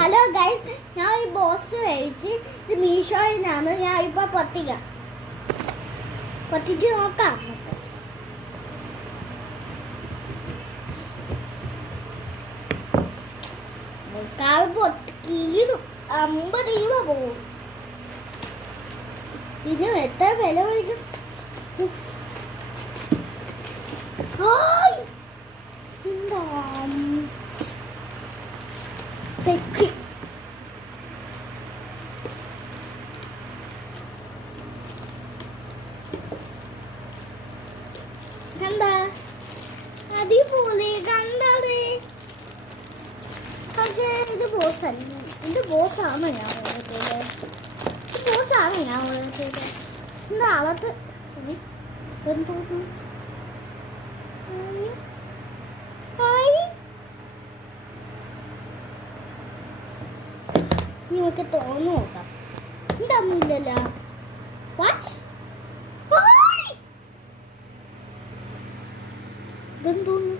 Hello guys, ഞാൻ ഈ box മേടിച്ച് ഇത് മീഷോയിൽ നിന്നാണ്. ഞാൻ ഇപ്പൊ പൊട്ടിച്ച് നോക്കാം. കീറും 50 രൂപ പോകും. ഇതിന് എത്ര വില വരും? എന്താ സെറ്റ് കണ്ട അടിപൊളി കണ്ടേ. പക്ഷേ ഇത് ബോസല്ല, ഇത് ബോസാണ് ഞാൻ ഓർത്തത്. ഇത് ബോസാണ് ഞാൻ ഓർത്തത്. എന്താ അളത്ത് എന്തോന്നു നിങ്ങൾക്ക് തോന്നു നോക്കാം. എന്താന്നില്ലല്ലോ. ഇതെന്തോന്നു